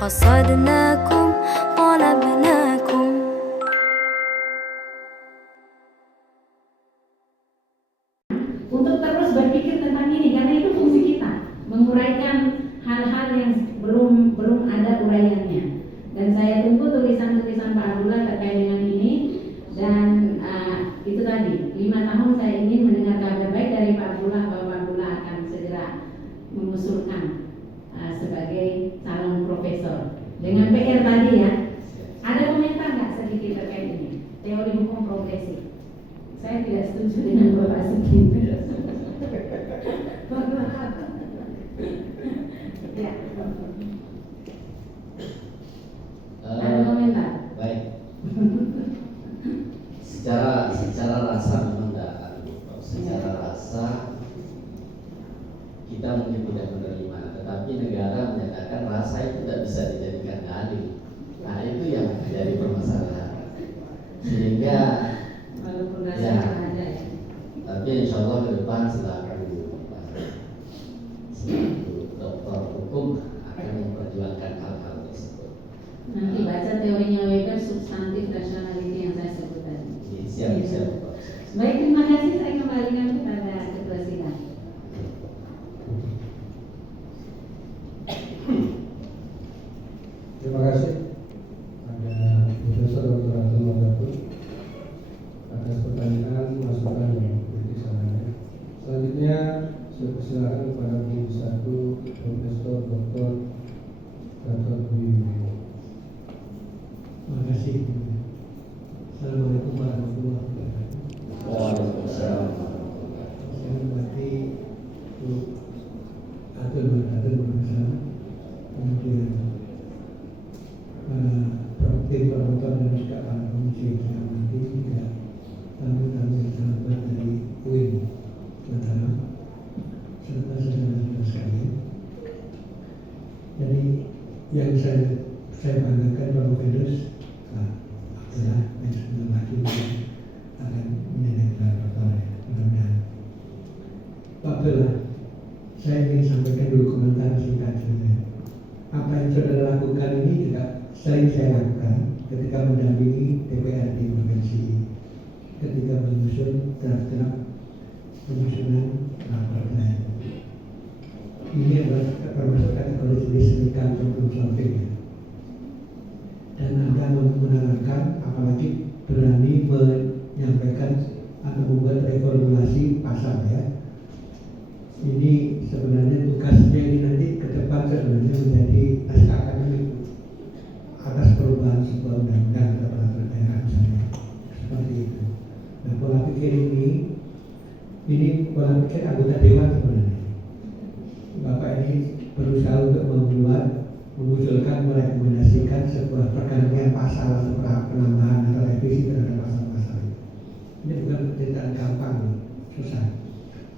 قصدناكم طلبناكم. Untuk terus berpikir tentang ini, karena itu fungsi kita, menguraikan hal-hal yang belum ada uraiannya. Dan saya tunggu tulisan-tulisan Pak Abdullah terkait dengan ini. Dan itu tadi, 5 tahun saya ingin mendengar kabar baik dari Pak Abdullah bahwa Pak Abdullah akan segera mengusulkan sebagai calon profesor. Dengan PR tadi ya, ada komentar nggak sedikit terkait ini? Teori hukum progresif. Saya tidak setuju dengan Bapak Sugeng. Ya. Ada komentar? Baik. Secara rasa memang tidak. Secara rasa kita mungkin tidak menerima, tetapi negara menyatakan rasa itu tidak bisa dijadikan dalil. Nah itu yang menjadi permasalahan. Sehingga Walaupun rasa ya, ada ya. tapi insya Allah ke depan selaku dokter hukum akan memperjuangkan hal-hal tersebut. Nanti baca teorinya Weber, substantif rationality yang saya sebut tadi. Siap. Baik, terima kasih. Saya kembalikan kepada ketua sidang. Terima kasih pada Profesor Dr. Abdul Madatul atas pertanyaan masukan yang disampaikan. Selanjutnya saya persilakan kepada Bu Satu Profesor Dr. Gatot Wibowo. Terima kasih. Assalamualaikum warahmatullahi wabarakatuh. Waalaikumsalam. Saya hormati Bu Abdul Madatul Profesor, kemudian Prof. Promotor dan juga para komisi yang saya hormati, juga tamu-tamu yang terhormat dari UIN Mataram serta saudara-saudara sekalian. Jadi yang saya banggakan Bapak Firdaus adalah yang sebentar lagi akan menyandang gelar doktor ya, mudah-mudahan. Pak Abdullah, saya ingin sampaikan dulu komentar singkat saja. Apa yang saudara lakukan ini juga sering saya lakukan ketika mendampingi DPRD provinsi, ketika menyusun draft-draft penyusunan rapor plan. Ini adalah termasuk kategori jenis semikan problem solving ya. Dan Anda menerangkan, apalagi berani menyampaikan atau membuat reformulasi pasal ya. Ini sebenarnya tugasnya ini nanti ke depan sebenarnya menjadi naskah akademik atas perubahan sebuah undang-undang atau peraturan daerah misalnya, seperti itu. Nah, pola pikir ini pola pikir anggota dewan sebenarnya. Bapak ini berusaha untuk mengusulkan, merekomendasikan sebuah pergantian pasal atau penambahan atau revisi terhadap pasal-pasal itu. Ini bukan pekerjaan gampang, susah.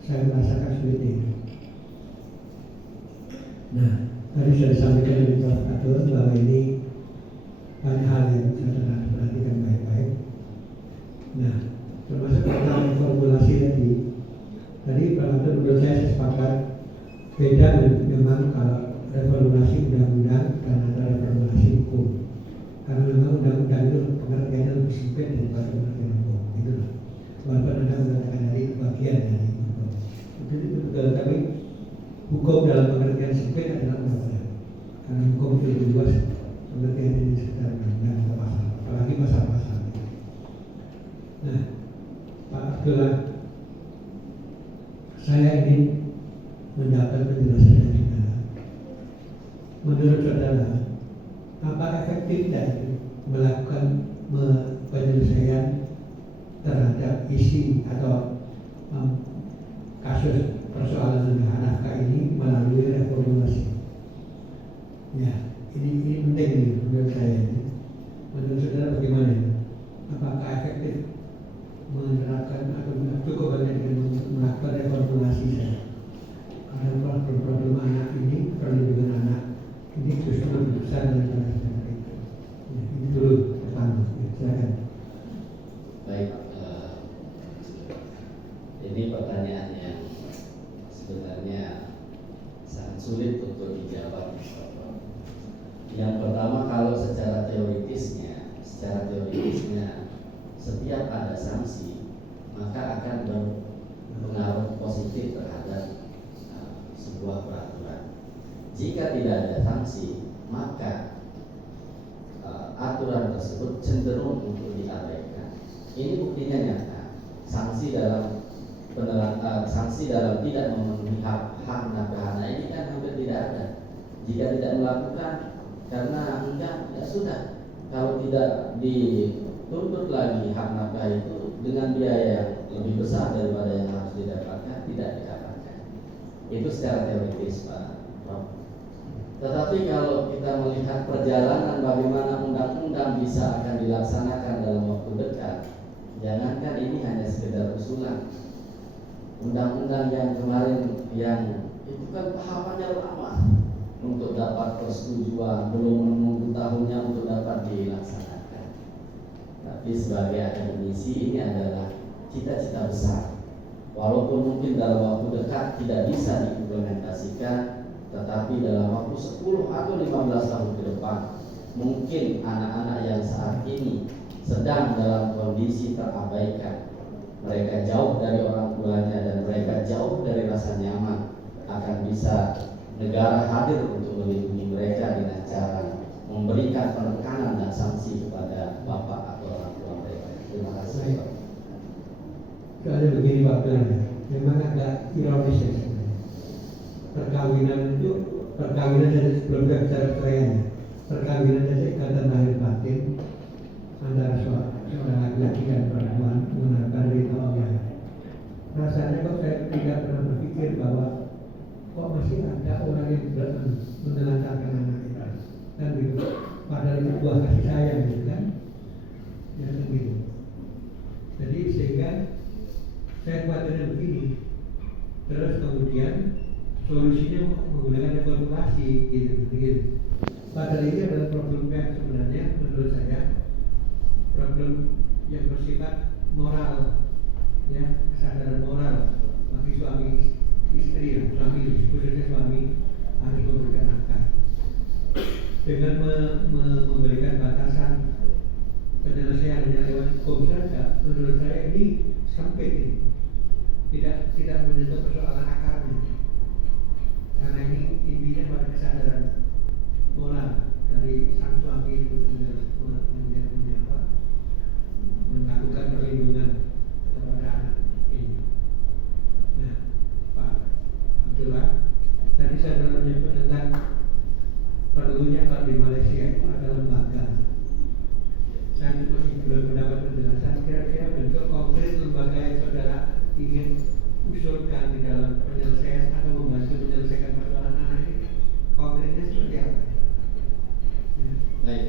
Saya merasakan sulit itu. Nah, tadi sudah disampaikan oleh Prof. Abdul bahwa ini banyak hal yang saya perhatikan baik-baik. Nah, termasuk tentang formulasi tadi. Tadi Prof. Abdul menurut saya sepakat beda memang kalau reformulasi undang-undang dan ada reformulasi hukum. Karena memang undang-undang itu pengertiannya lebih sempit daripada pengertian hukum. Itu loh. Walaupun Anda mengatakan dari bagian dari hukum. Itu betul, tapi hukum dalam pengertian sempit adalah undang-undang. Karena hukum itu lebih luas pengertian ini sekitar undang-undang atau pasal, apalagi pasal-pasal. Nah, Pak Abdullah, saya ingin mendapat penjelasan dari saudara. Menurut saudara, apa efektif dari melakukan penyelesaian terhadap isi atau kasus persoalan nafkah ini melalui reformulasi? Ya, ini penting nih menurut saya. Menurut saudara bagaimana? Apakah efektif menerapkan atau cukup hanya dengan melakukan reformulasi saja? Karena problem anak ini, perlindungan anak ini justru lebih besar daripada seperti itu. Ya, ini dulu pertama. Ya, silakan. Baik, ini pertanyaan yang sebenarnya sangat sulit untuk dijawab. sanksi, maka akan berpengaruh positif terhadap sebuah peraturan. Jika tidak ada sanksi, maka aturan tersebut cenderung untuk diabaikan. Ini buktinya nyata. Sanksi dalam tidak memenuhi hak nafkah anak ini kan hampir tidak ada. Jika tidak melakukan karena enggak, ya sudah. Kalau tidak dituntut lagi hak nafkah itu dengan biaya yang lebih besar daripada yang harus didapatkan, tidak didapatkan. Itu secara teoritis, Pak Prof. Tetapi kalau kita melihat perjalanan bagaimana undang-undang bisa akan dilaksanakan dalam waktu dekat, jangankan ini hanya sekedar usulan. Undang-undang yang kemarin yang itu kan tahapannya lama untuk dapat persetujuan, belum menunggu tahunnya untuk dapat dilaksanakan. Tapi sebagai akademisi ini adalah cita-cita besar. Walaupun mungkin dalam waktu dekat tidak bisa diimplementasikan, tetapi dalam waktu 10 atau 15 tahun ke depan, mungkin anak-anak yang saat ini sedang dalam kondisi terabaikan, mereka jauh dari orang tuanya dan mereka jauh dari rasa nyaman, akan bisa negara hadir untuk melindungi mereka dengan cara memberikan penekanan dan sanksi kepada bapak atau orang tua mereka. Terima kasih. Soalnya begini Pak Belanda, memang agak ironis ya sebenarnya. Perkawinan dari sebelum kita bicara perceraiannya, perkawinan dari ikatan lahir batin antara seorang laki-laki dan perempuan menggunakan ritual yang rasanya kok saya tidak pernah berpikir bahwa kok masih ada orang yang menelantarkan anak kita kan gitu, padahal itu buah kasih sayang gitu kan, ya kan gitu. Jadi sehingga saya khawatirnya begini, terus kemudian solusinya menggunakan evaluasi gitu. Padahal ini adalah problem yang sebenarnya menurut saya problem yang bersifat moral, ya, kesadaran moral bagi suami istri, suami khususnya suami harus memberikan nafkah dengan memberikan batasan penyelesaiannya lewat hukum saja. Menurut saya ini sempit ini, tidak menyentuh persoalan akarnya, karena ini intinya pada kesadaran moral dari sang suami melakukan perlindungan kepada anak ini. Nah, Pak Abdullah, tadi saya telah menyebut tentang perlunya kalau di Malaysia itu ada lembaga. Saya masih belum mendapat penjelasan kira-kira bentuk konkret lembaga yang saudara ingin usulkan di dalam penyelesaian atau membantu menyelesaikan persoalan anak ini. Konkretnya seperti apa? Ya. Baik,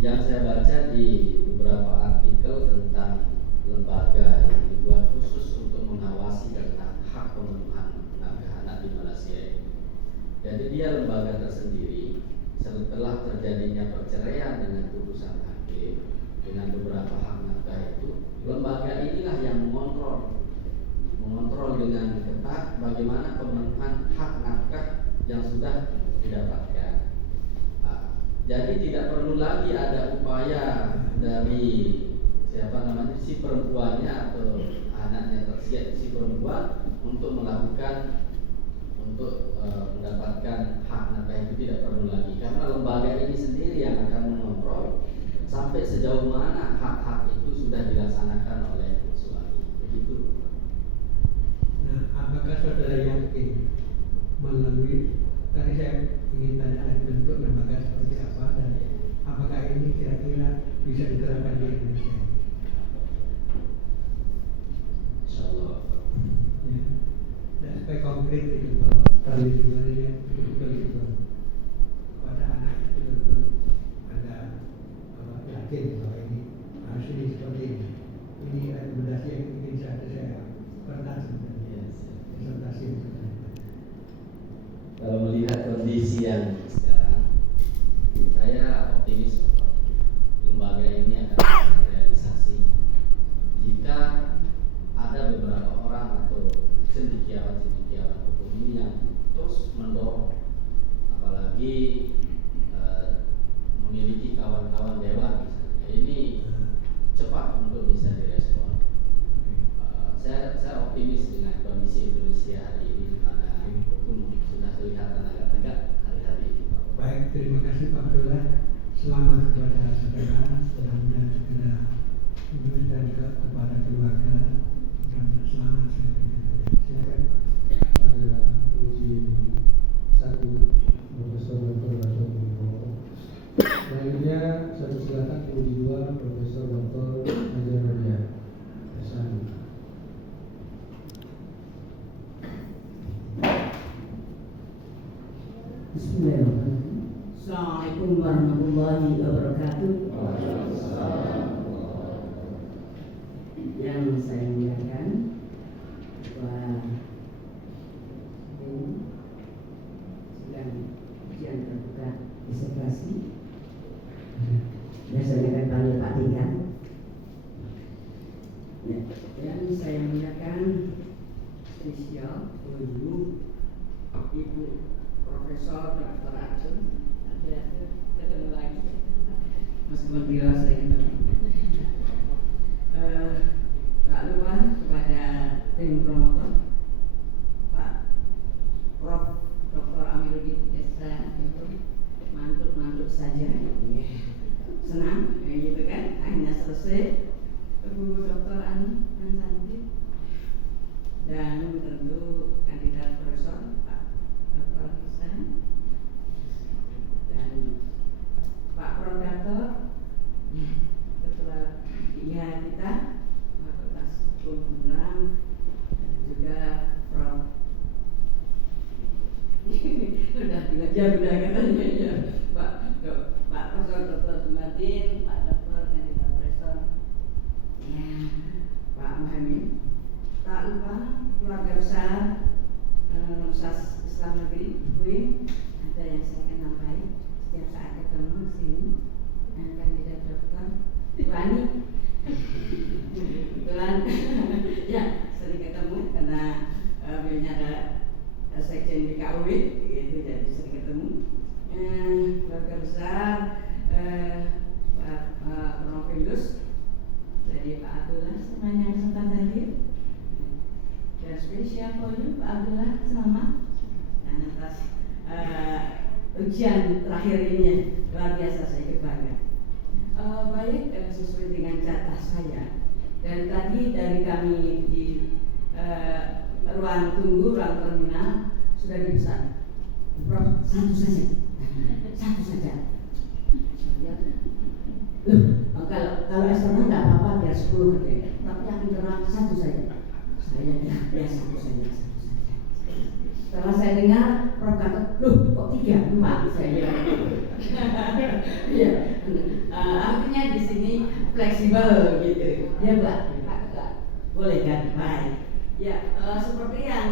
yang saya baca di beberapa artikel tentang lembaga yang dibuat khusus untuk mengawasi tentang hak pemenuhan nafkah anak di Malaysia. Jadi dia lembaga tersendiri setelah terjadinya perceraian dengan putusan hakim dengan beberapa hak nafkah itu, lembaga inilah yang mengontrol dengan ketat bagaimana pemenuhan hak nafkah yang sudah didapatkan. Jadi tidak perlu lagi ada upaya dari si perempuannya atau anaknya si perempuan untuk mendapatkan hak nafkah itu tidak perlu lagi, karena lembaga ini sendiri yang akan mengontrol sampai sejauh mana hak-hak itu sudah dilaksanakan oleh suami. Begitu. Nah, apakah saudara yakin melalui tadi saya ingin tanya ada bentuk lembaga seperti apa dan apakah ini kira-kira bisa diterapkan di Indonesia? Insyaallah. Ya. Dan supaya konkret itu bahwa perlindungan ini betul-betul itu pada anak itu betul-betul ada yakin bahwa ini harus ini seperti ini. Ini rekomendasi yang ingin saya perhatikan sebenarnya. Presentasi sebenarnya. Kalau melihat kondisi yang sekarang, saya optimis lembaga ini akan terrealisasi jika ada beberapa orang atau cendekiawan hukum ini yang terus mendorong, apalagi memiliki kawan-kawan dewan misalnya cepat untuk bisa direspon. Saya optimis dengan kondisi Indonesia hari ini, di mana hukum sudah kelihatan agak tegak hari-hari ini. Baik, terima kasih Pak Abdullah. Selamat kepada saudara, mudah-mudahan segera lulus, dan juga kepada keluarga, mudah-mudahan selamat sekali. Silakan Pak. Pada uji 1 Profesor Dr. Rasul Wibowo. Selanjutnya saya persilakan uji 2 Profesor Dr. Nadia Nadia Hasan. Bismillahirrahmanirrahim. Assalamualaikum warahmatullahi wabarakatuh. Yang saya muliakan Ketua ini sedang ujian terbuka disertasi. Biasanya kan panggil Pak Tingkat. Ya, yang saya muliakan spesial Ibu Profesor Dr. Acun. Ada ketemu lagi meskipun beliau saya ketemu. Tak lupa kepada tim promotor Pak Prof. Dr. Amiruddin Esa itu mantuk saja, senang gitu kan, akhirnya selesai. Ibu Dr. Ani Nansanti dan tentu kandidat profesor Pak Dr. Hasan dan Pak Prof. Ketua IA kita Fakultas Hukum Unram, dan juga Prof. Udah katanya ya Pak Profesor Dr. Sumadin, Pak Dr. kandidat profesor ya, Pak Muhammad. Tak lupa keluarga besar Universitas Islam Negeri UIN, ada yang saya kenal baik, setiap saat ketemu di sini, kandidat dokter Wani. Kebetulan ya sering ketemu karena beliaunya ada sekjen BKUW gitu, jadi sering ketemu. Keluarga besar Pak Profendus, jadi Pak Abdullah semuanya yang sempat hadir. Dan spesial for you Pak Abdullah, selamat dan atas ujian terakhir ini luar biasa, saya bangga. Baik, sesuai dengan jatah saya, dan tadi dari kami di ruang tunggu, ruang terminal sudah dipesan, Prof, satu saja. Loh, kalau eksternal nggak apa-apa, biar 10 katanya, tapi yang internal satu saja. Saya ya satu saja. Setelah saya dengar, Prof kata, loh kok 3, 4 saya bilang. Iya, artinya di sini fleksibel gitu. Ya Mbak, boleh kan? Baik. Ya, seperti yang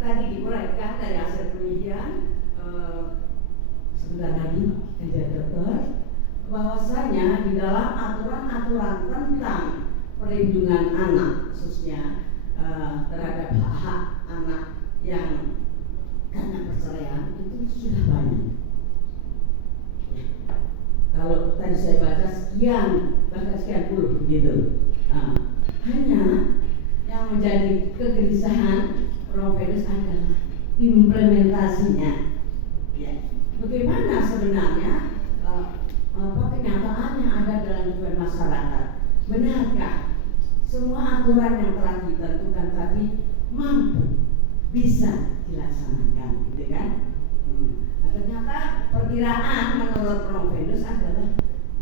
tadi diuraikan dari hasil penelitian sebentar lagi kandidat dokter, bahwasanya di dalam aturan-aturan tentang perlindungan anak, khususnya terhadap hak-hak anak yang karena perceraian itu sudah banyak. Ya. Kalau tadi saya baca sekian, bahkan sekian puluh gitu. Hanya yang menjadi kegelisahan Profesor adalah implementasinya. Ya. Bagaimana sebenarnya kenyataan yang ada dalam kehidupan masyarakat? Benarkah semua aturan yang telah ditentukan tadi mampu bisa dilaksanakan, gitu kan? Ternyata perkiraan menurut Profesor adalah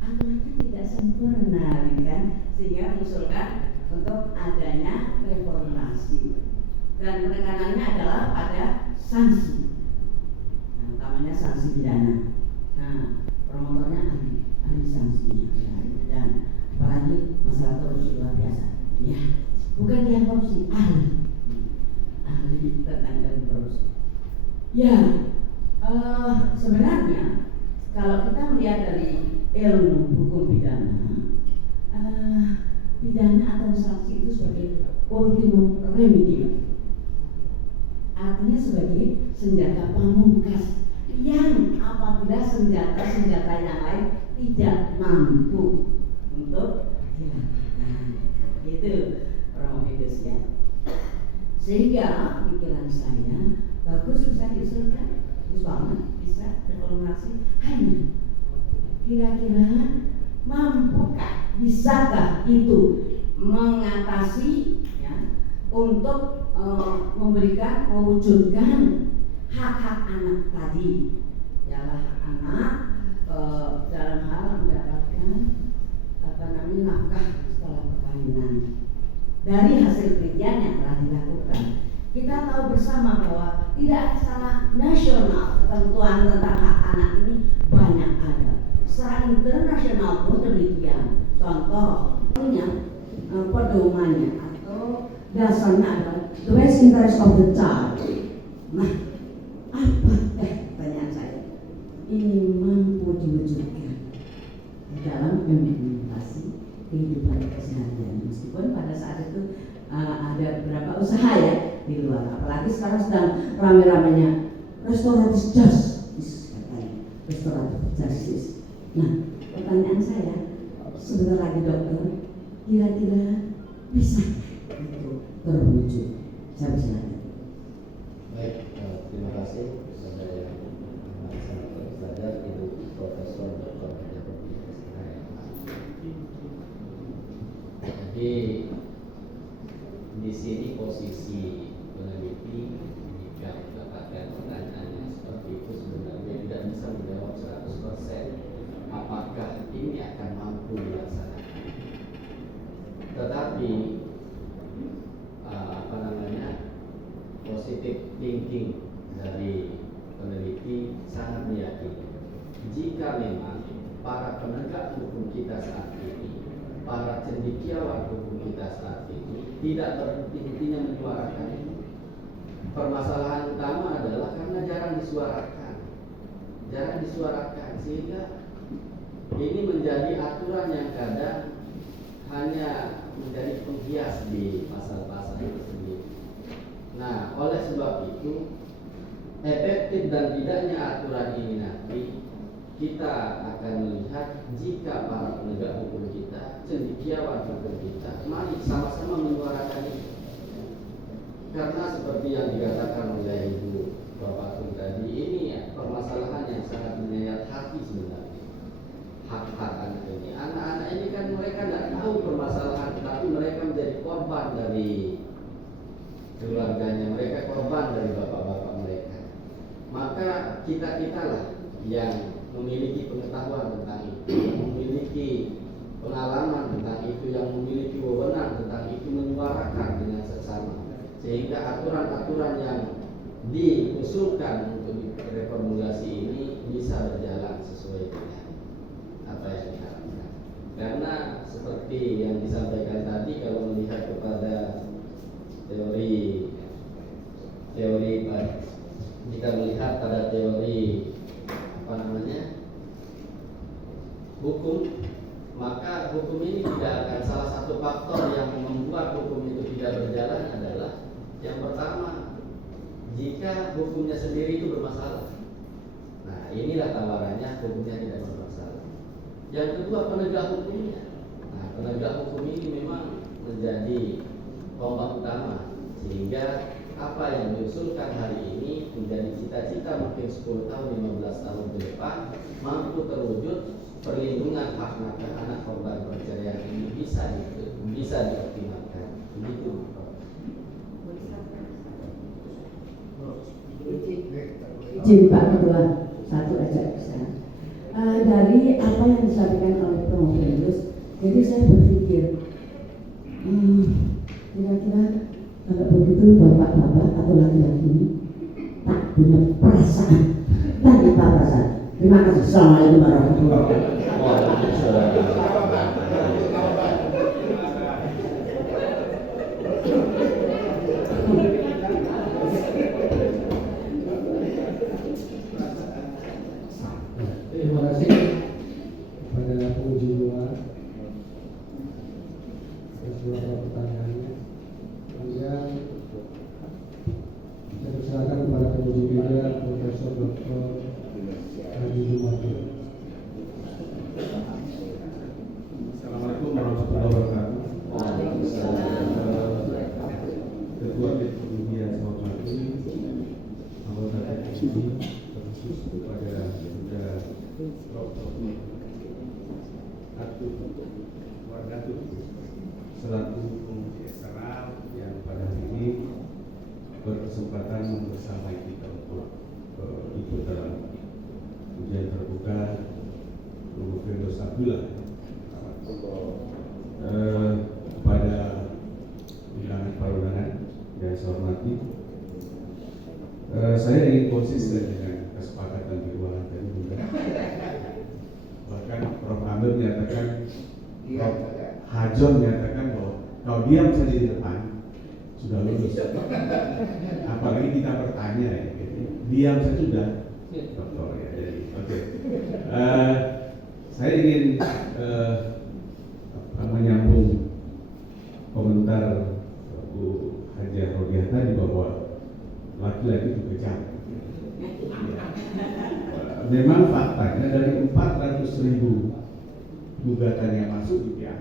aturannya tidak sempurna, gitu kan? Sehingga mengusulkan untuk adanya reformasi, dan penekanannya adalah pada sanksi, utamanya sanksi pidana. Nah, promotornya ahli sanksi, dan apalagi masalah korupsi luar biasa. Ya, bukan dia korupsi, ahli tentang korupsi. Ya, sebenarnya kalau kita melihat dari ilmu hukum pidana, pidana atau sanksi itu sebagai ultimum remedium, artinya sebagai senjata pamungkas yang apabila senjata yang lain tidak mampu untuk dilakukan. itu Romulus ya. Sehingga pikiran saya bagus bisa diusulkan, bagus banget bisa reformulasi. Hanya kira-kira mampukah, bisakah itu mengatasi ya, untuk memberikan, mewujudkan hak-hak anak tadi, ialah hak anak dalam hal mendapatkan nafkah setelah perkawinan. Dari hasil penelitian yang telah dilakukan, kita tahu bersama bahwa tidak ada secara nasional ketentuan tentang hak anak ini banyak ada. Secara internasional pun demikian. Contoh, pedomannya atau dasarnya adalah the best interest of the child. Nah, apa pertanyaan saya? Ini mampu diwujudkan di dalam implementasi kehidupan keseharian, meskipun pada saat itu ada beberapa usaha ya di luar, apalagi sekarang sedang rame-ramenya restoratif justice katanya, restoratif justice. Nah, pertanyaan saya sebentar lagi dokter, kira-kira bisa itu terwujud? Saya persilakan. Baik, terima kasih kepada yang sangat belajar Ibu Profesor Dr. Jadi di sini posisi peneliti jika mendapatkan pertanyaan yang seperti itu sebenarnya tidak bisa menjawab 100% apakah ini akan mampu dilaksanakan. Tetapi positive thinking dari peneliti sangat meyakini jika memang para penegak hukum kita saat ini, para cendekiawan hukum kita saat ini tidak berhenti-hentinya menyuarakan ini. Permasalahan utama adalah karena jarang disuarakan, sehingga ini menjadi aturan yang kadang hanya menjadi penghias di pasal-pasal itu sendiri. Nah, oleh sebab itu efektif dan tidaknya aturan ini nanti kita akan melihat jika para penegak hukum kita, cendekiawan hukum kita, mari sama-sama menyuarakan ini. Karena seperti yang dikatakan oleh Ibu Bapak Tun tadi, ini ya, permasalahan yang sangat menyayat hati sebenarnya. Hak-hak anak ini, anak-anak ini kan mereka tidak tahu permasalahan, tapi mereka menjadi korban dari keluarganya, mereka korban dari bapak-bapak mereka. Maka kita-kita lah yang memiliki pengetahuan tentang itu, memiliki pengalaman tentang itu, yang memiliki wewenang tentang itu, menyuarakan dengan sesama, sehingga aturan-aturan yang diusulkan untuk reformulasi ini bisa berjalan sesuai dengan apa yang diharapkan. Karena seperti yang disampaikan tadi, kalau melihat kepada teori jika melihat pada teori hukum, maka hukum ini tidak akan, salah satu faktor yang membuat hukum itu tidak berjalan adalah yang pertama, jika hukumnya sendiri itu bermasalah. Nah, inilah tawarannya, hukumnya tidak bermasalah. Yang kedua, penegak hukumnya. Nah, penegak hukum ini memang menjadi tombak utama, sehingga apa yang diusulkan hari ini menjadi cita-cita mungkin 10 tahun, 15 tahun ke depan mampu terwujud. Perlindungan hak anak korban perceraian ini bisa dioptimalkan. Begitu. Izin Pak Ketua, satu aja bisa. Dari apa yang disampaikan oleh Romulus, jadi saya berpikir kira-kira kalau begitu bapak-bapak atau laki-laki ini tak punya perasaan, tanpa perasaan. Terima kasih. Assalamualaikum warahmatullahi wabarakatuh. Terima kasih kepada penguji dua atas beberapa pertanyaannya. Kemudian saya persilakan kepada penguji tiga, Profesor Dr. Haji Jumadir. Assalamualaikum warahmatullahi wabarakatuh. Waalaikumsalam. Dr. Atut Wardatut selaku penguji eksternal yang pada hari ini berkesempatan membersamai kita untuk ikut dalam ujian terbuka Guru Firdaus Abdullah. Kepada undangan para undangan yang saya hormati, saya ingin konsisten dengan kesepakatan di ruangan tadi juga. Bahkan Prof. Amir menyatakan, Prof. Hajon menyatakan bahwa kalau diam saja di depan sudah lulus. Apalagi kita bertanya, ya, diam saja sudah doktor ya. Jadi, oke. Saya ingin menyambung komentar Bu Hajah Rodiah tadi bahwa laki-laki itu kejam. Memang faktanya dari 400.000 gugatan yang masuk di PIA,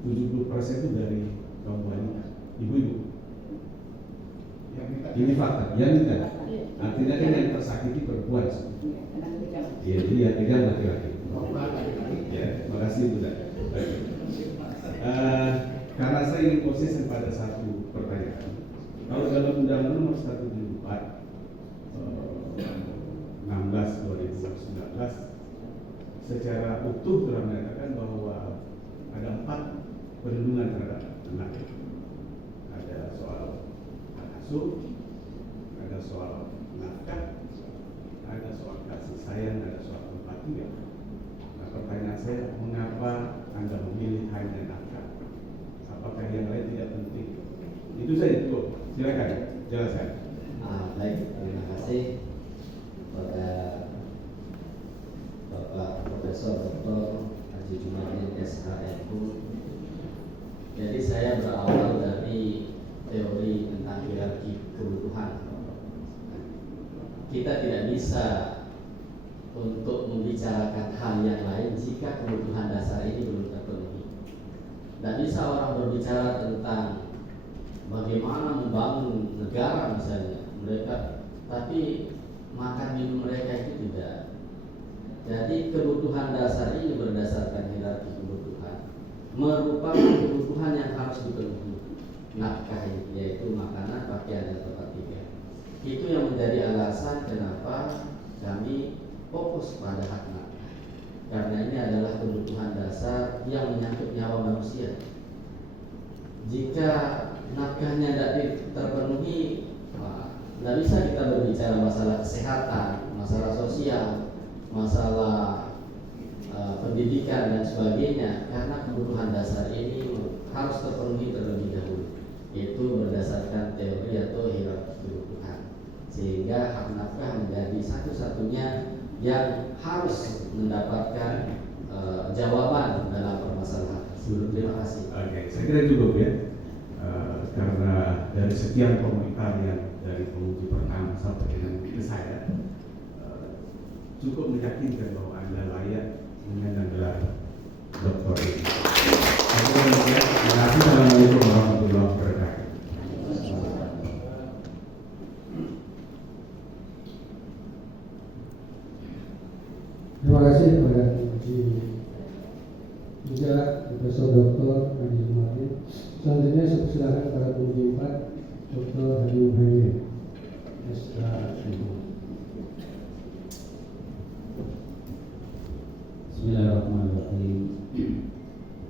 70% itu dari kaum wanita, ibu-ibu. Ini fakta, yang tidak. Artinya kan yang tersakiti perempuan. Ya, jadi yang tidak laki-laki. Ya, terima kasih Bu. Karena saya ingin konsisten pada satu pertanyaan. Kalau dalam Undang-Undang Nomor 174 16/2019 secara utuh telah menyatakan bahwa ada 4 perlindungan terhadap anak. Ada soal hak asuh, ada soal nafkah, ada soal kasih sayang, ada soal empati. Nah, pertanyaan saya, mengapa Anda memilih hanya nafkah? Apakah yang lain tidak penting? Itu saja cukup. Silakan jelaskan. Baik, terima kasih kepada Bapak Profesor Dr. Haji Jumadin SHMU. Jadi saya berawal dari teori tentang hierarki kebutuhan. Kita tidak bisa untuk membicarakan hal yang lain jika kebutuhan dasar ini belum terpenuhi. Tidak bisa orang berbicara tentang bagaimana membangun negara misalnya mereka, tapi makan minum mereka itu tidak. Jadi kebutuhan dasar ini berdasarkan hierarki kebutuhan merupakan kebutuhan yang harus dipenuhi. Nafkah yaitu makanan, pakaian, dan tempat tinggal. Itu yang menjadi alasan kenapa kami fokus pada hak nafkah. Karena ini adalah kebutuhan dasar yang menyangkut nyawa manusia. Jika nafkahnya tidak terpenuhi, tidak bisa kita berbicara masalah kesehatan, masalah sosial, masalah pendidikan dan sebagainya. Karena kebutuhan dasar ini harus terpenuhi terlebih dahulu. Itu berdasarkan teori atau hierarki kebutuhan. Sehingga hak nafkah menjadi satu-satunya yang harus mendapatkan jawaban dalam permasalahan. Terima kasih. Oke, saya kira cukup ya. Karena dari sekian komentar yang dari penguji pertama sampai dengan ke saya, cukup meyakinkan bahwa Anda layak menyandang gelar doktor ini. Terima kasih. Assalamualaikum warahmatullahi wabarakatuh. Terima kasih kepada penguji juga Profesor Dr. Haji Jumadin. Selanjutnya saya persilakan kepada penguji 4 Dr. Haji Muhammad SHMU. Bismillahirrahmanirrahim.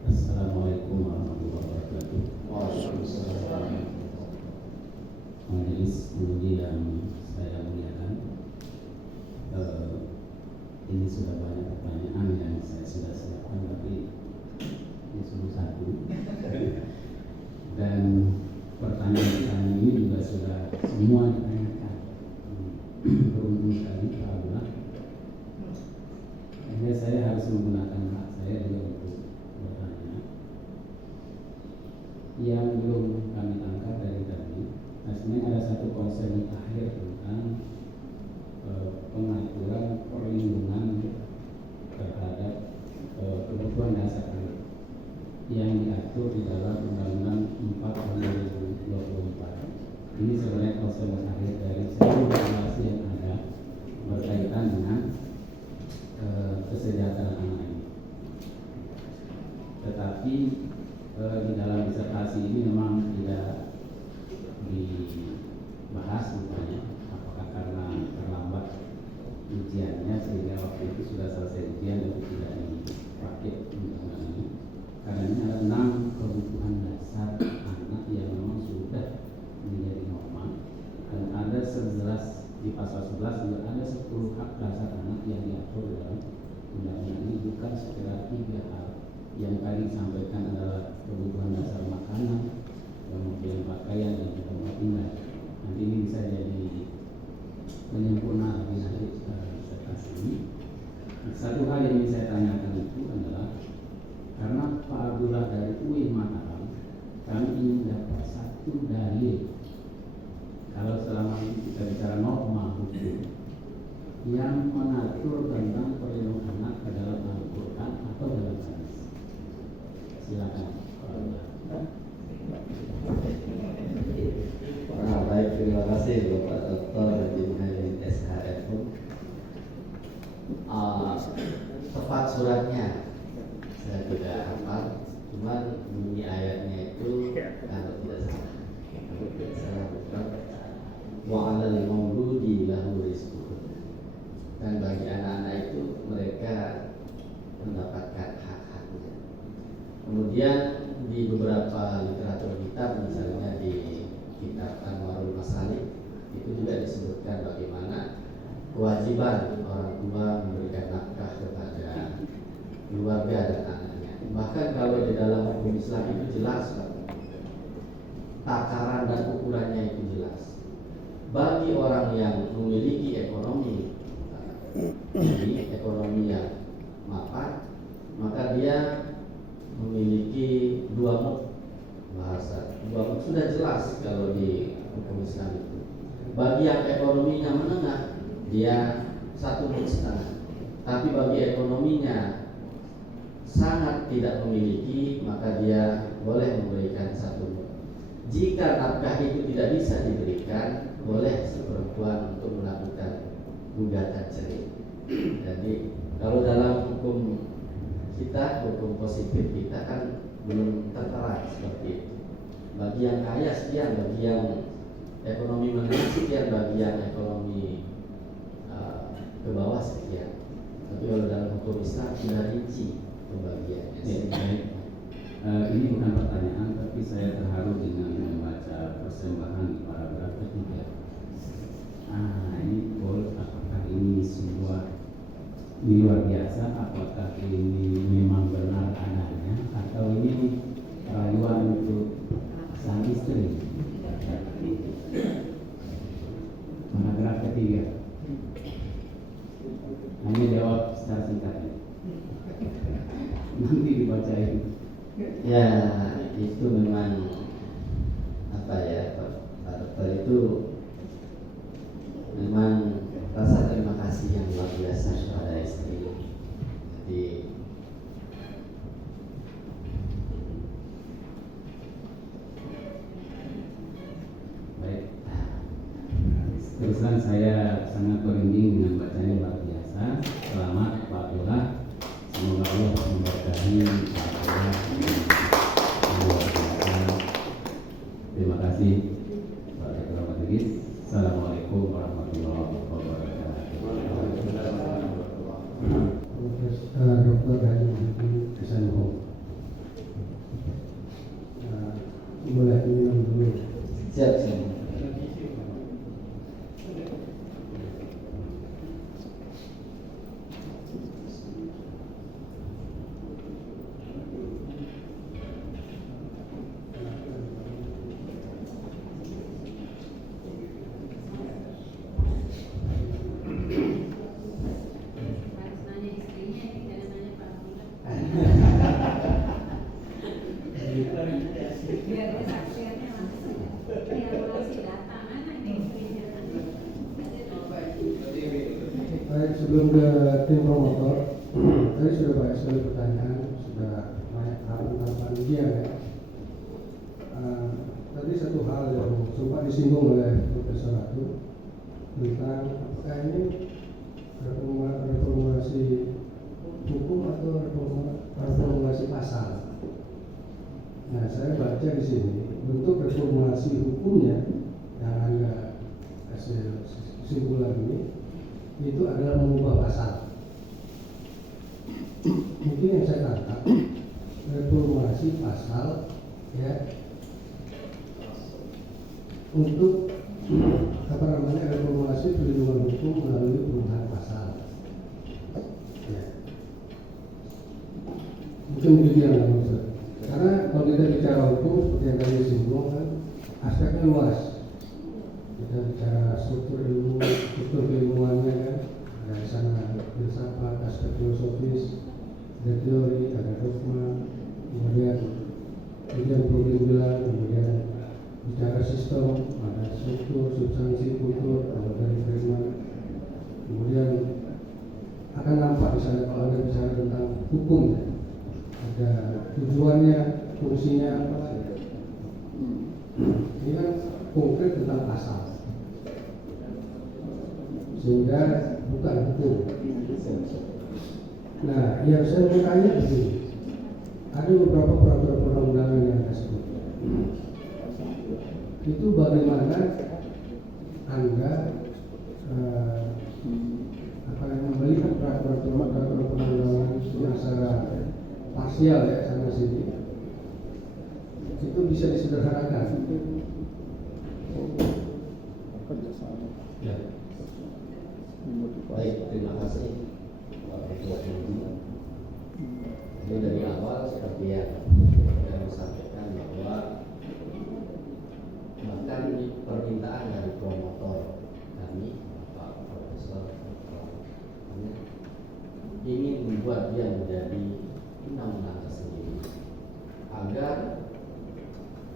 Assalamualaikum warahmatullahi wabarakatuh. Waalaikumsalam. Majelis penguji yang saya muliakan, ini sudah banyak pertanyaan yang saya sudah siapkan, tapi ini cuma satu. Dan pertanyaan ini juga sudah semua ditanyakan. Beruntung sekali Pak Abdullah. Akhirnya saya harus menggunakan hak saya juga untuk bertanya. Yang belum kami tangkap dari tadi, nah sebenarnya ada satu konsep akhir tentang pengaturan perlindungan terhadap kebutuhan dasar yang diatur di tetapi di dalam disertasi ini memang tidak dibahas rupanya, apakah karena terlambat ujiannya sehingga waktu itu sudah selesai ujian dan tidak dipakai undang-undang ini. Karena ini ada 6 kebutuhan dasar anak yang memang sudah menjadi norma, dan ada 11 di pasal 11 juga ada 10 hak dasar anak yang diatur dalam undang-undang ini, bukan sekedar 3 hal yang tadi disampaikan adalah kebutuhan dasar makanan, kemudian pakaian dan tempat tinggal. Nanti ini bisa jadi menyempurna lebih lanjut disertasi ini. Satu hal yang ingin saya tanyakan itu adalah karena Pak Abdullah dari UI Mataram, kami ingin dapat satu dalil kalau selama ini kita bicara norma hukum yang mengatur tentang perlindungan anak ke dalam Al-Quran atau dalam hadis. Silakan. Baik, terima kasih Bapak Dr. Haji Muhaimin SHF. Tepat suratnya saya tidak hafal, cuman bunyi ayatnya itu kalau tidak salah bukan wa 'alal mauludi lahu rizquh, dan bagi anak-anak itu mereka mendapatkan hak-haknya. Kemudian di beberapa literatur kitab, misalnya di kitab Anwarul Masalik, itu juga disebutkan bagaimana kewajiban orang tua memberikan nafkah kepada keluarga dan anaknya. Bahkan kalau di dalam hukum Islam itu jelas, takaran dan ukurannya itu jelas. Bagi orang yang memiliki ekonomi yang mapan, maka dia memiliki 2 mud. Bahasa 2 mud sudah jelas kalau di hukum Islam itu. Bagi yang ekonominya menengah, dia 1,5 mud. Tapi bagi ekonominya sangat tidak memiliki, maka dia boleh memberikan 1 mud. Jika nafkah itu tidak bisa diberikan, boleh si perempuan untuk melakukan gugatan cerai. Jadi kalau dalam hukum kita, hukum positif kita kan belum tertera seperti itu. Bagi yang kaya sekian, bagi yang ekonomi menengah sekian, bagi yang ekonomi ke bawah sekian. Tapi kalau dalam hukum Islam sudah rinci pembagiannya. Ini bukan pertanyaan, tapi saya terharu dengan membaca persembahan di paragraf ketiga. Ini apakah ini sebuah ini luar biasa? Apakah ini memang benar adanya, atau ini rayuan untuk sang istri? Paragraf ketiga. Hanya jawab secara singkat. Nanti dibacain. Ya, itu memang apa ya, Pak Dokter, itu memang rasa terima kasih yang luar biasa kepada istri. Jadi baik, terus terang saya sangat merinding dengan bacanya, luar biasa. Selamat Pak Abdullah, semoga Allah memberkahi Pak Abdullah. Terima kasih Pak Ketua Majelis. Assalamualaikum warahmatullahi wabarakatuh. Dr. Haji Muhaimin SHF. Boleh minum dulu. siap. Baik, sebelum ke tim promotor, tadi sudah banyak sekali pertanyaan, sudah banyak harapan ujian ya. Tadi satu hal yang sempat disinggung oleh Profesor Ratu tentang apakah ini reformasi hukum atau reformasi pasal. mengubah pasal. Mungkin yang saya tangkap reformulasi pasal ya untuk reformulasi perlindungan hukum melalui perubahan pasal. Ya. Mungkin begitu yang maksud. Karena kalau kita bicara hukum seperti yang tadi disinggung kan aspeknya luas. Kita bicara struktur ilmu, struktur keilmuannya kan, ada di sana filsafat, aspek filosofis, ada teori, ada dogma, kemudian problem bilang, kemudian bicara sistem, ada struktur, substansi, kultur, kalau dari Freeman, kemudian akan nampak misalnya kalau ada bicara tentang hukum, ada tujuannya, fungsinya apa. Ini kan konkret tentang pasal, sehingga bukan hukum. Nah, yang saya mau tanya begini, ada beberapa peraturan perundang-undangan yang Anda sebut. Itu bagaimana Anda melihat peraturan perundang-undangan yang secara parsial ya sana sini, itu bisa disederhanakan. Ya. Baik, terima kasih Pak Ketua Komisi. Jadi dari awal seperti yang saya sampaikan bahwa bahkan di permintaan dari promotor kami Pak Profesor ingin membuat dia menjadi undang-undang tersendiri agar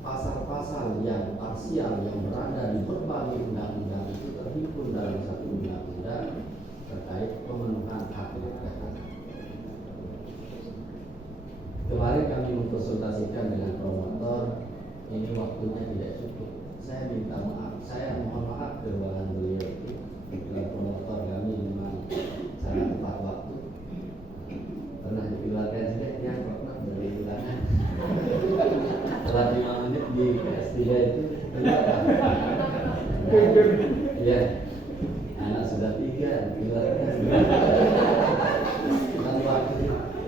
pasal-pasal yang parsial yang berada di berbagai undang-undang itu terhimpun dalam satu undang-undang terkait pemenuhan hak kedaulatan. Kemarin kami mengkonsultasikan dengan promotor, ini waktunya tidak cukup. Saya minta maaf, saya mohon maaf ke ruangan beliau itu. Kalau promotor kami memang sangat tepat waktu. Pernah dikeluarkan juga dia pernah dari ulangan. Setelah 5 menit di PS3 itu ya, anak sudah 3 dikeluarkan. Dan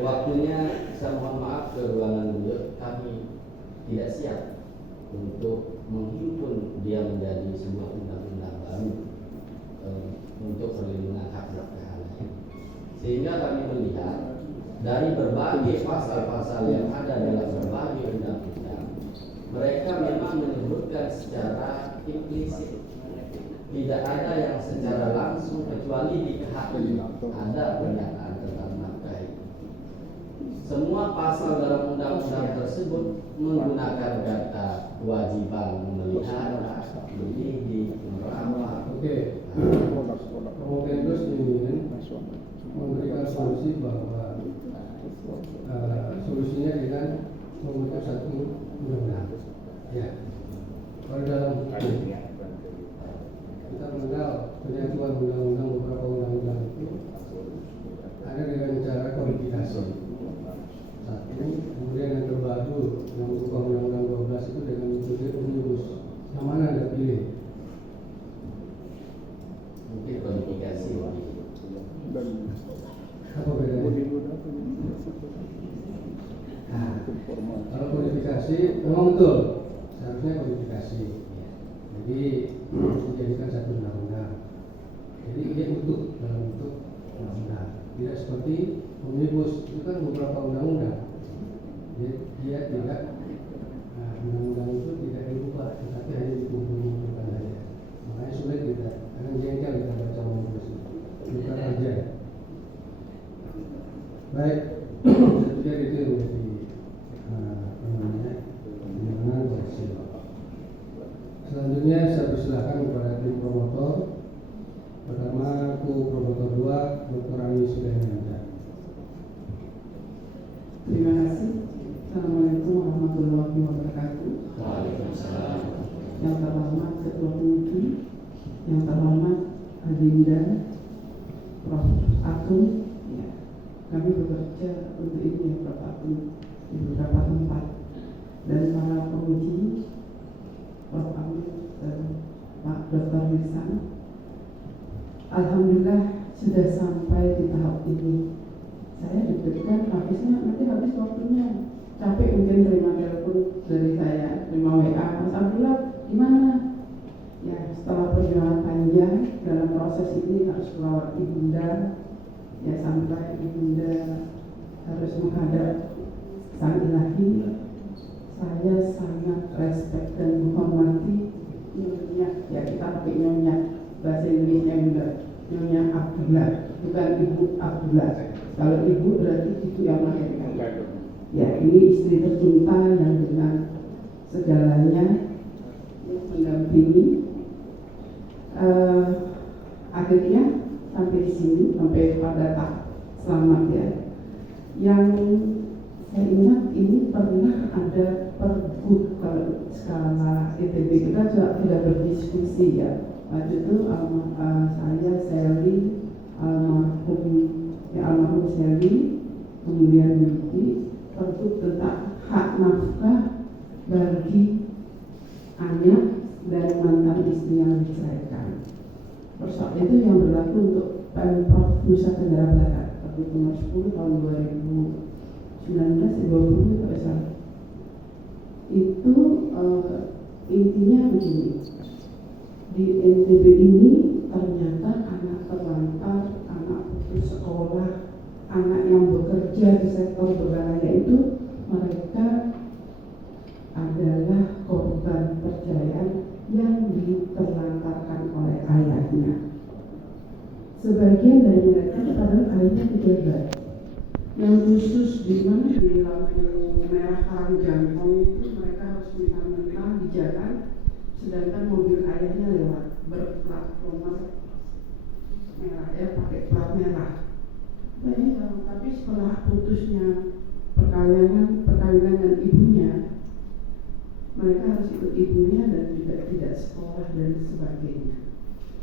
waktunya saya mohon maaf ke ruangan beliau, kami tidak siap untuk menghimpun dia menjadi sebuah undang-undang baru untuk perlindungan hak kedaulatan. Sehingga kami melihat dari berbagai pasal-pasal yang ada dalam berbagai undang-undang, mereka memang menyebutkan secara implisit, tidak ada yang secara langsung kecuali di KHI ada pernyataan tentang nafkah. Semua pasal dalam undang-undang tersebut menggunakan kata kewajiban memelihara, mendidik, merawat. Oke. Kemudian terus ingin memberikan solusi bahwa solusinya dengan membentuk satu undang-undang. Ya. Kalau dalam kita mengenal penyatuan undang-undang, beberapa undang-undang itu ada dengan cara kodifikasi. Satu, kemudian yang terbaru yang berubah undang-undang 12 itu dengan metode omnibus. Yang mana Anda pilih? Mungkin kodifikasi. Apa bedanya? Nah, kalau kodifikasi memang betul, seharusnya kodifikasi. Jadi dijadikan satu undang-undang. Jadi dia utuh dalam bentuk undang-undang. Tidak seperti omnibus, itu kan beberapa undang-undang. Dia tidak, undang-undang itu tidak dirubah, tetapi hanya dikumpulkan saja. Makanya sulit kita, karena jengkel kita baca omnibus itu. Bukan aja. Baik, saya pikir itu menjadi penanganan koreksi. Selanjutnya saya persilakan kepada tim promotor. Pertama, promotor 2, Dr. Ani Sulaiman. Terima kasih. Assalamualaikum warahmatullahi wabarakatuh. Waalaikumsalam. Yang terhormat Ketua Komisi, yang terhormat Adinda, Prof. Atung. Ya. Kami bekerja untuk ini ya, Prof. Atung, di beberapa tempat. Dan para penguji, Prof. Amin dan Pak Dr. Mirsan. Alhamdulillah sudah sampai di tahap ini. Saya deg-degan, nanti habis waktunya. Capek mungkin terima telepon dari saya, terima WA, Mas Abdullah gimana? Ya setelah perjuangan panjang dalam proses ini harus merawat ibunda, ya sampai ibunda harus menghadap Sang Ilahi. Saya sangat respect dan menghormati nyonya, ya kita pakai nyonya, bahasa Indonesia benar, nyonya Abdullah, bukan Ibu Abdullah. Kalau ibu berarti itu yang melahirkan. Ya ini istri tercinta yang dengan segalanya mendampingi. Akhirnya sampai di sini, sampai pada tahap selamat ya. Yang saya ingat ini pernah ada pergub kalau skala ITB kita juga tidak berdiskusi ya. Waktu itu saya Sally, almarhum Sally, kemudian Yuki, pergub tentang hak nafkah bagi anak dan mantan istri yang diceraikan. Persoalan itu yang berlaku untuk Pemprov Nusa Tenggara Barat, Pergub nomor 10 tahun 2019-20 kalau salah. Itu intinya begini, di NTB ini ternyata anak terlantar, anak putus sekolah, anak yang bekerja di sektor berbahaya itu mereka adalah korban perceraian yang diterlantarkan oleh ayahnya. Sebagian dari mereka adalah ayahnya pejabat yang khusus di mana di lampu merah Karangjangkong itu mereka harus mentang-mentang di jalan, sedangkan mobil ayahnya lewat berplat nomor merah ya, pakai plat merah. Tapi setelah putusnya perkawinan dengan ibunya, mereka harus ikut ibunya dan juga tidak sekolah dan sebagainya.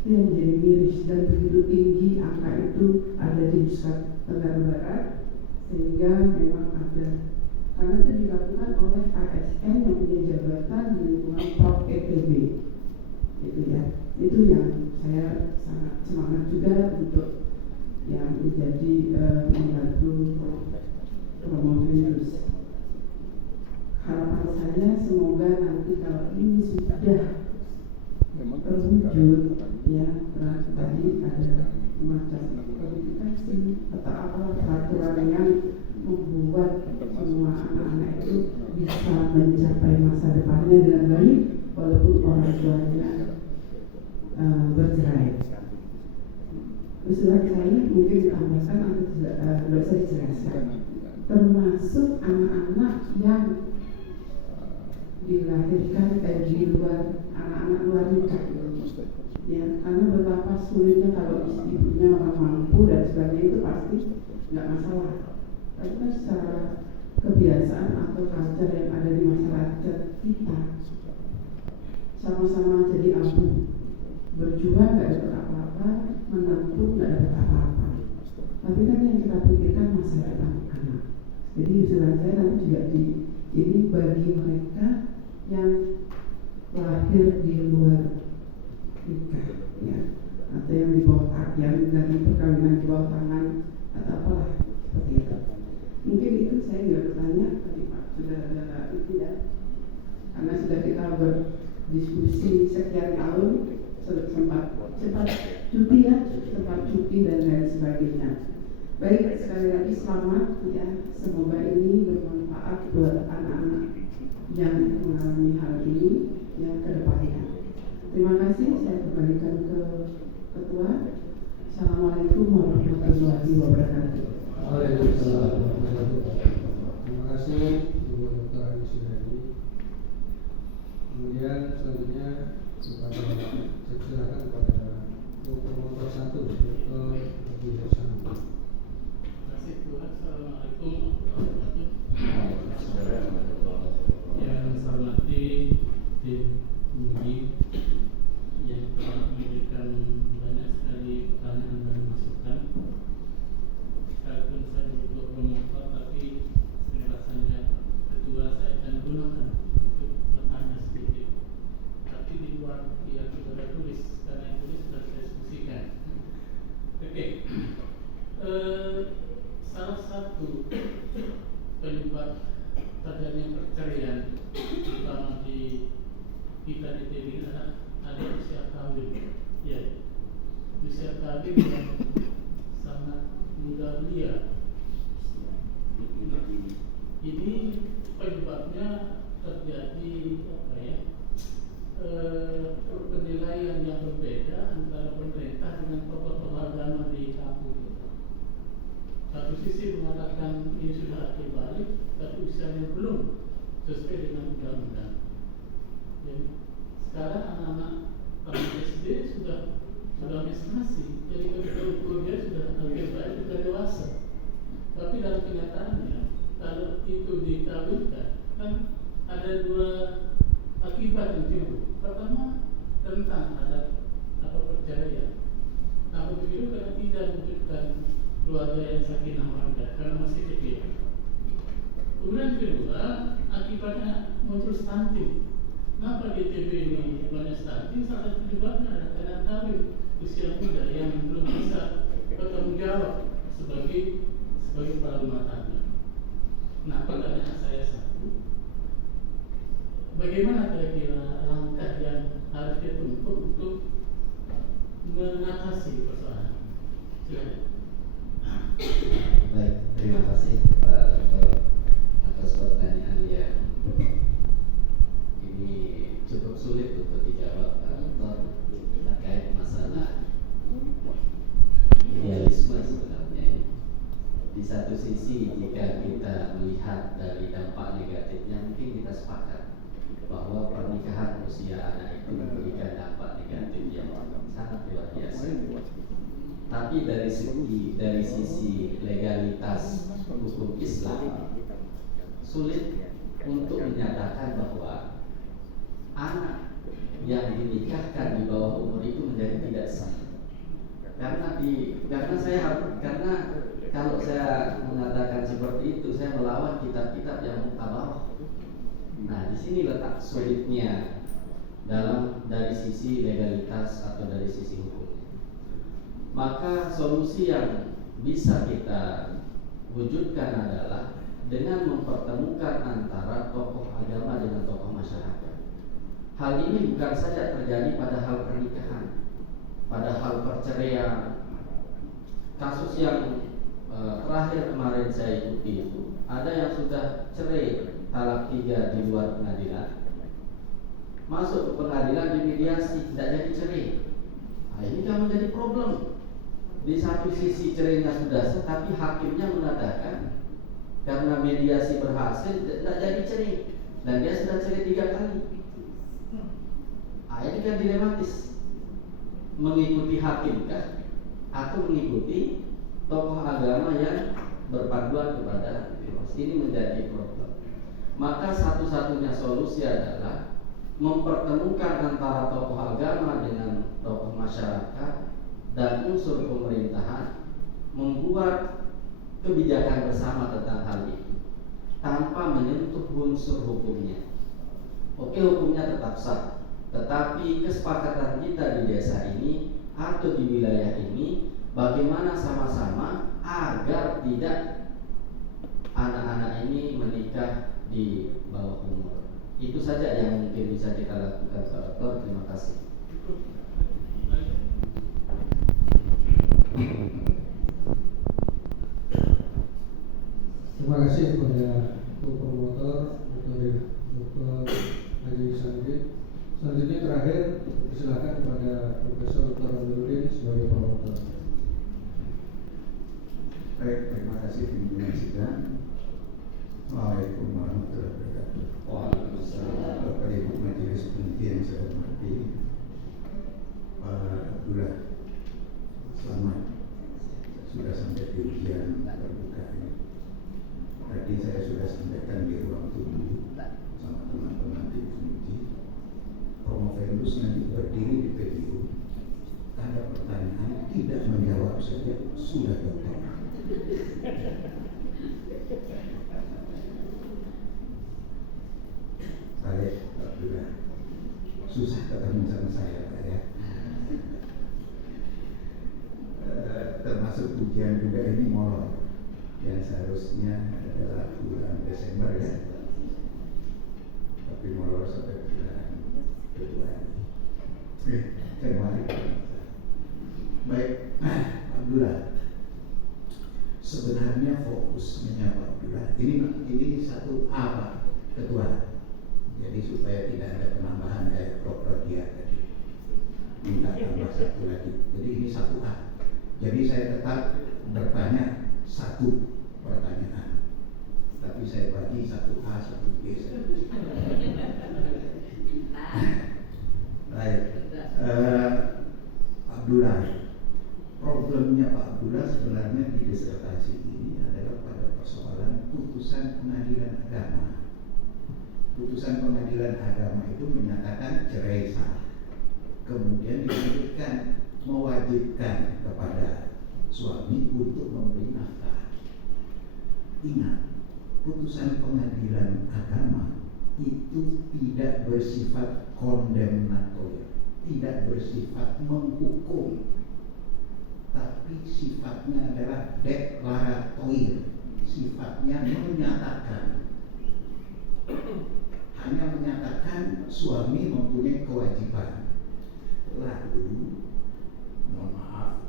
Itu yang menjadi miris, dan begitu tinggi angka itu ada di Nusa Tenggara Barat, sehingga memang ada, karena itu dilakukan oleh ASN yang punya jabatan di lingkungan Prov ETB. Itu ya, itu yang saya sangat semangat juga untuk yang menjadi membantu promovius. Harapan saya semoga nanti kalau ini sudah terwujud ya, tadi ada semacam verifikasi atau apa peraturan yang membuat semua anak-anak itu bisa mencapai masa depannya dengan baik walaupun orang tuanya bercerai. Usulan saya mungkin ditambahkan atau tidak bisa dijelaskan, termasuk anak-anak yang dilahirkan di luar, anak-anak luar nikah ya, karena betapa sulitnya kalau ibunya orang mampu dan sebagainya itu pasti nggak masalah. Tapi kan secara kebiasaan atau culture yang ada di masyarakat kita, sama-sama jadi abu, berjuang nggak dapat apa-apa, menang pun nggak dapat apa-apa. Tapi kan yang kita pikirkan masa depan anak. Jadi usulan saya nanti juga ini bagi mereka yang lahir di luar nikah ya, atau yang di bawah yang dari perkawinan di bawah tangan atau apalah seperti itu. Mungkin itu saya nggak bertanya tadi Pak, sudah ada itu ya, karena sudah kita berdiskusi sekian tahun, sempat cuti ya, sempat cuti dan lain sebagainya. Baik, sekali lagi selamat ya, semoga ini bermanfaat buat anak-anak yang mengalami hal ini ya ke depannya. Terima kasih, saya kembalikan ke Ketua. Assalamualaikum warahmatullahi wabarakatuh. Waalaikumsalam. Terima kasih Ibu Dr. Ani Sudari. Kemudian selanjutnya saya silakan kepada promotor 1 Dr. Haji Hasan. Assalamualaikum warahmatullahi wabarakatuh. Yang saya hormati tim Mudi yang telah memberikan banyak sekali pertanyaan dan masukan. salah satu penyebab terjadinya perceraian terutama di kita di TV adalah ada usia kawin, ya, usia kawin yang sangat muda belia. Ini penyebabnya terjadi apa ya? Penilaian yang berbeda antara pemerintah dengan tokoh-tokoh agama di kampung. Satu sisi mengatakan ini sudah akhir balik, tapi usianya belum sesuai dengan undang-undang. Jadi sekarang anak-anak taman SD sudah menstruasi, jadi kalau dia sudah akhir balik, sudah dewasa. Tapi dalam kenyataannya, kalau itu dikawinkan, kan ada dua akibat yang timbul. Pertama, tentang adat perceraian. Nah, begitu karena tidak mewujudkan keluarga yang sakinah mawaddah karena masih kecil. Kemudian kedua, akibatnya muncul stunting. Kenapa di TB ini banyak stunting? Salah satu penyebabnya adalah karena kawin usia muda yang belum bisa bertanggung jawab sebagai kepala rumah tangga. Nah, pertanyaan saya satu, bagaimana kira-kira langkah yang harus ditempuh untuk mengatasi persoalan? Silakan. Baik, terima kasih Pak Dr. atas pertanyaan yang ini cukup sulit untuk dijawab Pak Dr. terkait masalah idealisme sebenarnya. Di satu sisi jika kita melihat dari dampak negatifnya, mungkin kita sepakat bahwa pernikahan usia anak itu memberikan dampak negatif yang sangat luar biasa. Tapi dari sisi legalitas hukum Islam sulit untuk menyatakan bahwa anak yang dinikahkan di bawah umur itu menjadi tidak sah. Karena kalau saya mengatakan seperti itu, saya melawan kitab-kitab yang muktabarah. Nah, di sini letak sulitnya dari sisi legalitas atau dari sisi hukum. Maka solusi yang bisa kita wujudkan adalah dengan mempertemukan antara tokoh agama dengan tokoh masyarakat. Hal ini bukan saja terjadi pada hal pernikahan, pada hal perceraian. Kasus yang terakhir kemarin saya ikuti itu, ada yang sudah cerai talak 3 di luar pengadilan, masuk ke pengadilan dimediasi, tidak jadi cerai. Nah, ini kan menjadi problem. Di satu sisi cerainya sudah sah, tapi hakimnya mengatakan karena mediasi berhasil tidak jadi cerai, dan dia sudah cerai 3 kali. Nah, ini kan dilematis. Mengikuti hakimkah atau mengikuti tokoh agama yang berpanduan kepada divorce? Ini menjadi problem. Maka satu-satunya solusi adalah mempertemukan antara tokoh agama dengan tokoh masyarakat dan unsur pemerintahan, membuat kebijakan bersama tentang hal ini tanpa menyentuh unsur hukumnya. Oke, hukumnya tetap sah, tetapi kesepakatan kita di desa ini atau di wilayah ini bagaimana sama-sama agar tidak anak-anak ini menikah di bawah umur. Itu saja yang mungkin bisa kita lakukan, Pak Dr. Terima kasih. Terima kasih kepada promotor Dr. Haji Sanjit. Selanjutnya terakhir silakan kepada Profesor Dr. Amiruddin sebagai promotor. Baik, terima kasih pimpinan sidang. Assalamualaikum warahmatullahi wabarakatuh. Waalaikumsalam. Bapak Ibu Majelis Peneliti yang saya hormati, Pak Abdullah, selamat sudah sampai di ujian terbuka ini. Tadi saya sudah sampaikan di ruang tunggu sama teman-teman di Uji. Promovelus nanti berdiri di PDU, ada pertanyaan tidak menjawab saja sudah dokter. Saya Abdullah, susah ketemu sama saya Pak ya. Termasuk ujian juga ini molor. Yang seharusnya adalah bulan Desember ya, tapi molor sampai bulan Februari. Baik, Abdullah. Sebenarnya fokusnya Pak Abdullah ini satu A Pak Ketua. Jadi supaya tidak ada penambahan kayak Prodia tadi, minta tambah satu lagi. Jadi ini satu A. Jadi saya tetap bertanya satu pertanyaan, tapi saya bagi satu A satu B. Baik, Abdullah. Problemnya Pak Abdullah sebenarnya di disertasi ini adalah pada persoalan putusan pengadilan agama. Putusan pengadilan agama itu menyatakan cerai sah, kemudian disebutkan mewajibkan kepada suami untuk memberi nafkah. Ingat, putusan pengadilan agama itu tidak bersifat kondemnator, tidak bersifat menghukum, tapi sifatnya adalah deklaratoir, sifatnya menyatakan. Hanya menyatakan suami mempunyai kewajiban. Lalu, mohon maaf,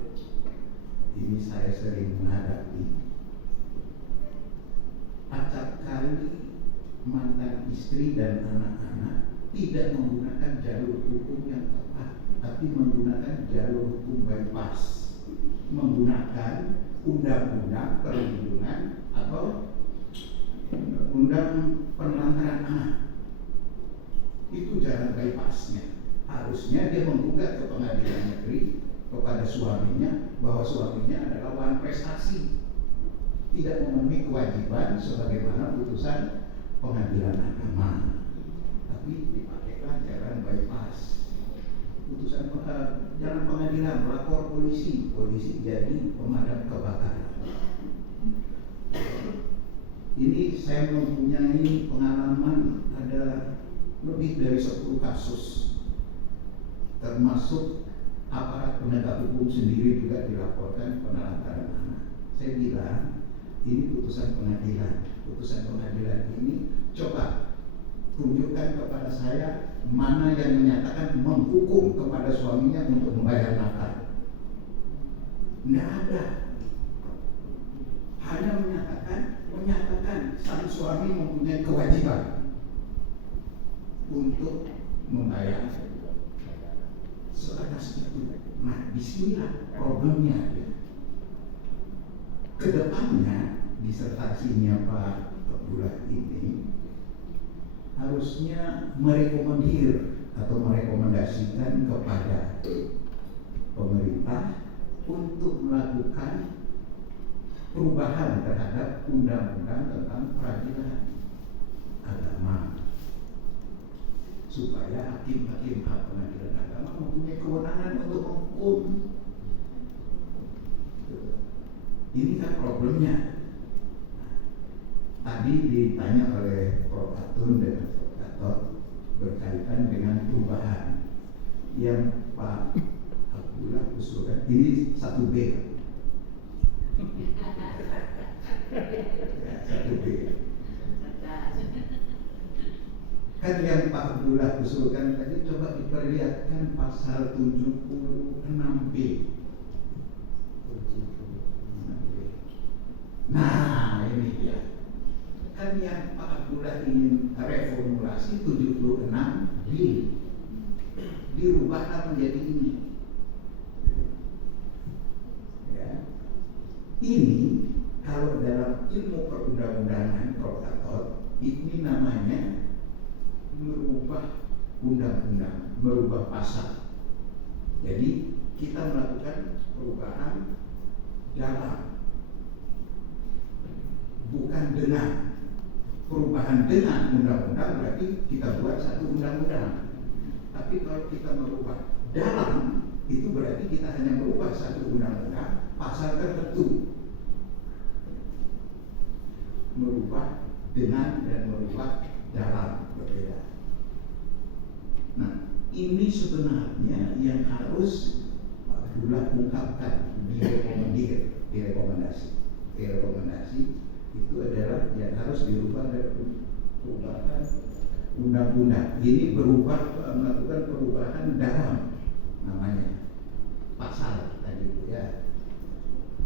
ini saya sering menghadapi, acap kali mantan istri dan anak-anak tidak menggunakan jalur hukum yang tepat, tapi menggunakan jalur hukum bypass, menggunakan undang-undang perlindungan atau undang penelantaran anak. Itu jalan bypassnya. Harusnya dia menggugat ke pengadilan negeri kepada suaminya bahwa suaminya adalah wan prestasi, tidak memenuhi kewajiban sebagaimana putusan pengadilan agama, tapi dipakailah jalan bypass. Putusan jalan pengadilan, lapor polisi, polisi jadi pemadam kebakaran. Ini saya mempunyai pengalaman ada lebih dari 10 kasus, termasuk aparat penegak hukum sendiri juga dilaporkan penelantaran anak. Saya bilang ini putusan pengadilan. Putusan pengadilan ini coba tunjukkan kepada saya mana yang menyatakan menghukum kepada suaminya untuk membayar nafkah. Tidak ada. Hanya menyatakan sang suami mempunyai kewajiban untuk membayar. Sebatas itu. Nah, disinilah problemnya. Kedepannya disertasinya Pak Abdullah ini harusnya merekomendir atau merekomendasikan kepada pemerintah untuk melakukan perubahan terhadap undang-undang tentang peradilan agama, supaya hakim-hakim pengadilan agama mempunyai kewenangan untuk menghukum. Ini kan problemnya. Tadi ditanya oleh Prof. Atun dan Prof. Gatot berkaitan dengan perubahan yang Pak Abdullah usulkan. Ini 1B. Ya, 1B. Kan yang Pak Abdullah usulkan tadi coba diperlihatkan pasal 76B. Nah, ini dia. Kan yang Pak Abdullah ingin reformulasi 76B dirubah menjadi ini. Ya. Ini kalau dalam ilmu perundang-undangan Prof. Gatot, ini namanya merubah undang-undang, merubah pasal. Jadi kita melakukan perubahan dalam, bukan dengan. Perubahan dengan undang-undang berarti kita buat satu undang-undang. Tapi kalau kita merubah dalam, itu berarti kita hanya merubah satu undang-undang pasal tertentu. Merubah dengan dan merubah dalam berbeda. Nah, ini sebenarnya yang harus Pak Abdullah ungkapkan, direkomendir. Rekomendasi itu adalah yang harus dirubah dari perubahan undang-undang. Ini melakukan perubahan dalam namanya pasal tadi itu ya.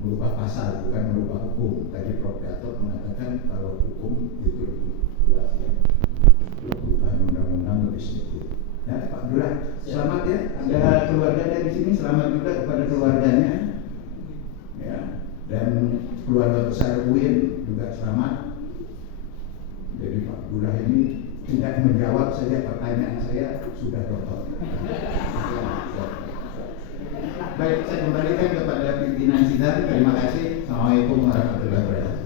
Merubah pasal bukan merubah hukum. Tadi Prof. Gatot mengatakan kalau hukum itu lebih luas ya. Perubahan undang-undang lebih sedikit. Ya, Pak Abdullah, selamat ya. Ada keluarganya di sini, selamat juga kepada keluarganya. Ya, dan keluarga besar UIN juga selamat. Jadi Pak Abdullah ini tidak menjawab saja pertanyaan saya sudah doktor. Baik, saya kembalikan kepada pimpinan sidang. Terima kasih. Assalamualaikum warahmatullahi wabarakatuh.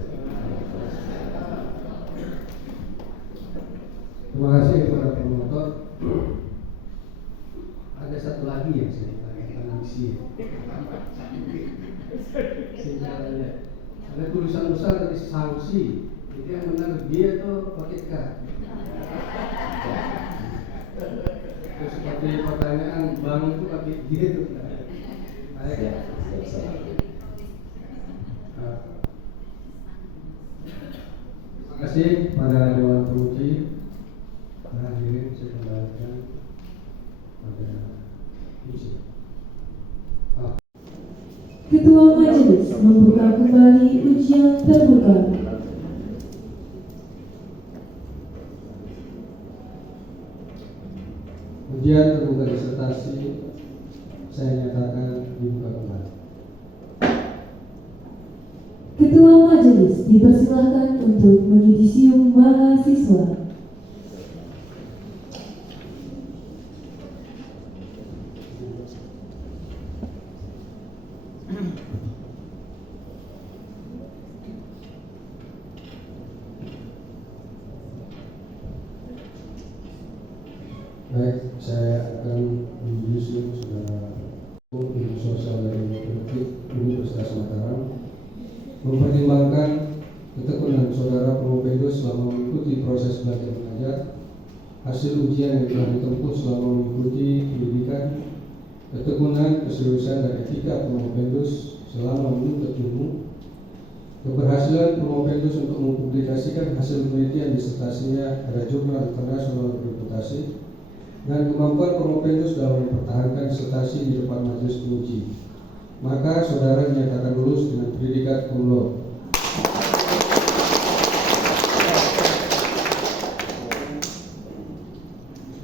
Terima kasih kepada promotor. Ada satu lagi yang saya tanyakan di sini. Sejarahnya ada tulisan besar dari sanksi. Itu yang benar dia tuh pakai K. Terus seperti pertanyaan bank itu pakai G itu. Terima kasih pada Dewan Penguji. Hadirin saya kembalikan pada Isi. Ketua Majelis membuka kembali ujian terbuka. Ujian terbuka disertasi saya nyatakan dibuka kembali. Ketua Majelis dipersilahkan untuk menyudisium mahasiswa. Baik, saya akan menyusun saudara Ilmu Sosial dan Politik Universitas Mataram mempertimbangkan ketekunan saudara Promopedus selama mengikuti proses belajar mengajar, hasil ujian yang telah ditempuh selama mengikuti pendidikan, ketekunan, keseriusan dan etika Promopedus selama menuntut ilmu, keberhasilan Promopedus untuk mempublikasikan hasil penelitian disertasinya pada jurnal internasional berreputasi, dan kemampuan Promopedus dalam mempertahankan disertasi di depan majelis penguji. Maka saudara dinyatakan lulus dengan predikat cum laude.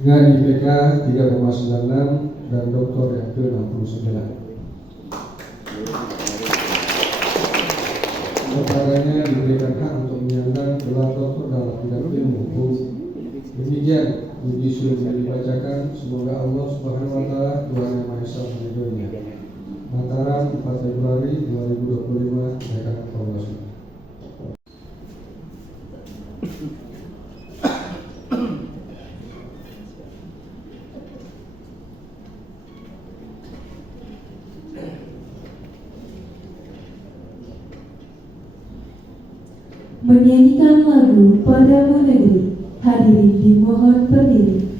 Dengan IPK 3,96 dan Dr. yang ke-69. Kepadanya diberikan hak untuk menyandang gelar doktor dalam bidang ilmu hukum. Demikian yudisium yang dibacakan. Semoga Allah Subhanahu wa taala Tuhan yang Maha Esa meridhoinya. Mataram 4 Februari 2025 Dekan Fakultas. Menyanyikan lagu Padamu Negeri. Hadirin dimohon berdiri.